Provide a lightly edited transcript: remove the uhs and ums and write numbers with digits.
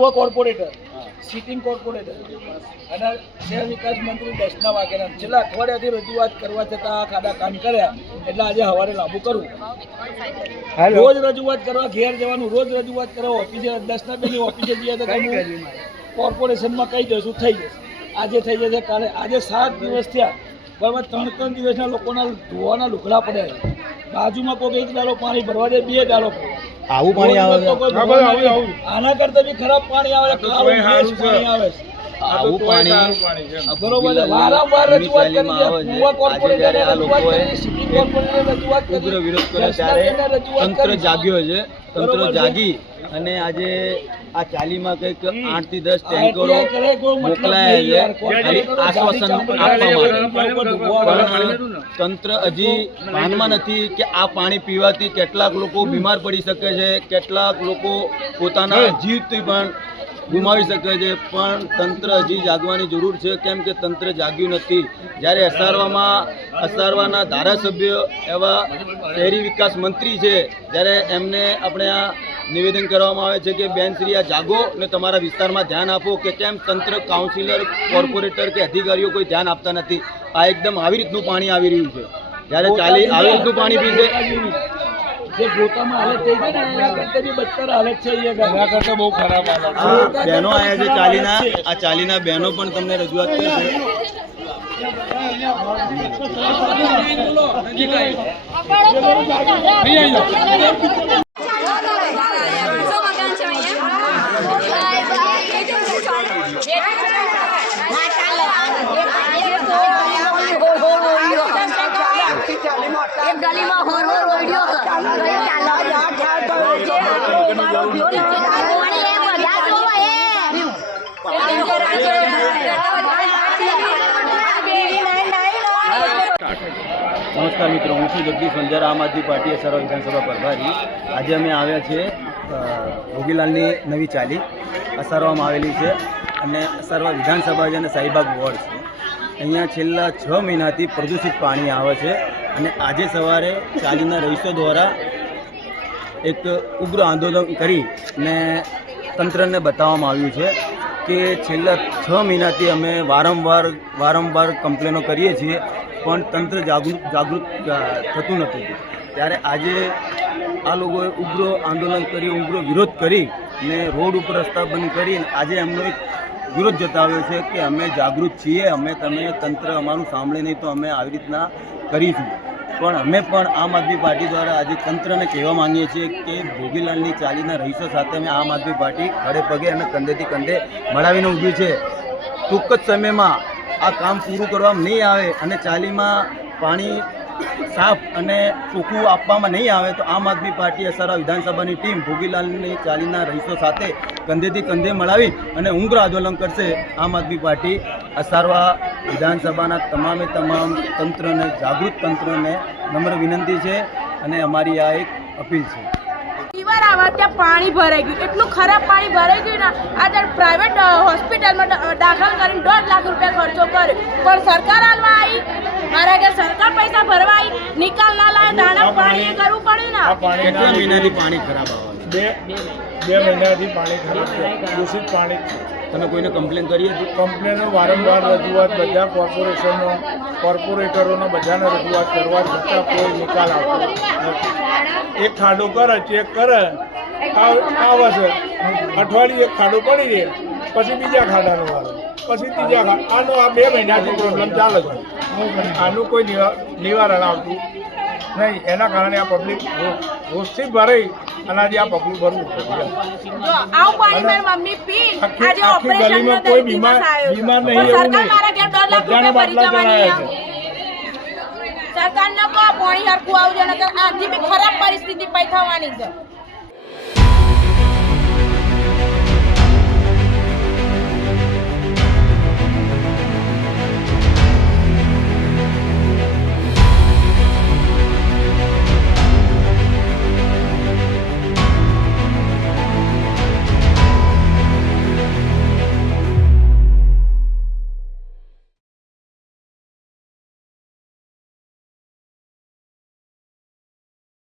પૂર્વ corporator, sitting corporator અને શહેર વિકાસ મંત્રી દર્શના વાઘેલા છેલ્લા અઠવાડિયાથી રજૂઆત કરવા છતાં ખાડા કામ કર્યા એટલે આજે સવારે લાગુ કરવું. રોજ રજૂઆત કરવા ઘેર જવાનું, રોજ રજૂઆત કરવા ઓફિસે દર્શનાબેનની ઓફિસે જઈએ તો કોર્પોરેશનમાં કહી દઈશું થઈ જશે, આજે થઈ જશે, કાલે. આજે 7 દિવસ થયા બરાબર. 3 દિવસના લોકોના ધોવાના લુગડા પડ્યા છે. બાજુમાં કોઈ 1 ગાલો પાણી ભરવા દે, 2 ગાલો આવું પાણી આવે આના કરતા બી ખરાબ પાણી આવે, પાણી આવે છે. આવું પાણી બરોબર. વારંવાર રજૂઆત કરી છે, પૂર્વ કોર્પોરેટરે રજૂઆત કરી, સિટી કોર્પોરેટરે રજૂઆત કરી, ઉગ્ર વિરોધ કર્યો ત્યારે તંત્ર જાગ્યો છે. તંત્ર જાગી અને આજે આ ચાલીમાં કંઈક 8 થી 10 ટેન્કરો મોકલાયા છે આશ્વાસન આપવા માટે. તંત્ર હજી ભાનમાં નથી કે આ પાણી પીવાથી કેટલાક લોકો બીમાર પડી શકે છે, કેટલાક લોકો પોતાના જીવથી પણ ગુમાવી શકે છે. પણ તંત્ર હજી જાગવાની જરૂર છે, કેમ કે તંત્ર જાગ્યું નથી. જ્યારે અસારવાના ધારાસભ્ય એવા શહેરી વિકાસ મંત્રી છે, જ્યારે એમને આપણે આ નિવેદન કરવામાં આવે છે કે બેન શ્રી આ જાગો ને તમારા વિસ્તારમાં ધ્યાન આપો, કે કેમ તંત્ર, કાઉન્સિલર, કોર્પોરેટર કે અધિકારીઓ કોઈ ધ્યાન આપતા નથી. આ એકદમ આવી રીતનું પાણી આવી રહ્યું છે. જ્યારે ચાલી આવી રીતનું પાણી પીશે જે ગોતામાં હાલત થઈ ગઈ ને એના કરતા બી બદતર હાલત છે. એના કરતા બહુ ખરાબ હાલત છે. બહેનો આવ્યા છે આ ચાલીના બહેનો પણ તમને રજૂઆત કરશે. એક ગલીમાં હોર હોર ઓડ્યો નમસ્કાર મિત્રો, હું છું જગદીશ વંજારા, આમ આદમી પાર્ટી અસારવા વિધાનસભા પ્રભારી. આજે અમે આવ્યા છીએ ભોગીલાલની નવી ચાલી અસારવામાં આવેલી છે અને અસારવા વિધાનસભા છે અને શાહીબાગ વોર્ડ છે. અહીંયા છેલ્લા 6 મહિનાથી પ્રદૂષિત પાણી આવે છે અને આજે સવારે ચાલીના રહીશો દ્વારા એક ઉગ્ર આંદોલન કરી ને તંત્રને બતાવવામાં આવ્યું છે કે છેલ્લા 6 મહિનાથી અમે વારંવાર કમ્પ્લેનો કરીએ છીએ પણ તંત્ર જાગૃત થતું નથી. ત્યારે આજે આ લોકોએ ઉગ્ર આંદોલન કરી, ઉગ્ર વિરોધ કરી ને રોડ ઉપર રસ્તા બંધ કરીને આજે એમનો એક વિરોધ જતાવ્યો છે કે અમે જાગૃત છીએ, તમે તંત્ર અમારું સાંભળે નહીં તો અમે આવી રીતના કરીશું. પણ અમે પણ આમ આદમી પાર્ટી દ્વારા આજે તંત્રને કહેવા માંગીએ છીએ કે ભોગીલાલની ચાલીના રહીશો સાથે અમે આમ આદમી પાર્ટી ખડે પગે અને કંધેથી કંધે મળાવીને ઊભી છે. ટૂંક જ સમયમાં આ કામ પૂરું કરવામાં નહીં આવે અને ચાલીમાં પાણી સાફ અને ચોખ્ખું આપવામાં નહીં આવે તો આમ આદમી પાર્ટી અસારવા વિધાનસભાની ટીમ ભોગીલાલની ચાલીના રહીશો સાથે કંધેથી કંધે મળાવી અને ઉગ્ર આંદોલન કરશે. આમ આદમી પાર્ટી અસારવા વિધાનસભાના તમામ તંત્રને, જાગૃત તંત્રને નમ્ર વિનંતી છે અને અમારી આ એક અપીલ છે. ફીવર આવે ત્યાં પાણી ભરાઈ ગયું, એટલું ખરાબ પાણી ભરાઈ ગયું ને આજે પ્રાઇવેટ હોસ્પિટલમાં દાખલ કરીને 1.5 લાખ રૂપિયા ખર્ચો કર્યો. પણ સરકાર હાલવા આવી, મારા કે સરકાર પૈસા ભરવા આવી, નિકાલ ના લાવે, દાણા પાણી કરવું પડ્યું ને. કેટલા મહિનાથી પાણી ખરાબ આવે? 2 મહિનાથી પાણી ખરાબ છે, દૂષિત પાણી. તમે કોઈને કમ્પ્લેન કરી હતી? કંપનીનો વારંવાર રજૂઆત, બધા કોર્પોરેટરોને બધાને રજૂઆત કરવા છતાં કોઈ નિકાલ આવતો નથી. એક ખાડો કરે, ચેક કરે, આવે છે, અઠવાડિયે એક ખાડો પડી રહે, પછી બીજા ખાડાનો વાળો, પછી ત્રીજા ખાડા. આનો આ 2 મહિનાથી પ્રોબ્લેમ ચાલે છે. આનું કોઈ નિવારણ આવતું નહીં. એના કારણે આ પબ્લિક રોજથી ભરાઈ અને આજે આ પગલું ભરવું પડે. આખી ગલીમાં કોઈ બીમાર નહીં, એવું નહીં. બધાને બાટલા ચડાયા છે. સરકાર ને કહો પાણી હરખું આવજો, નકર આથી બી ખરાબ પરિસ્થિતિ પૈ થવાની છે.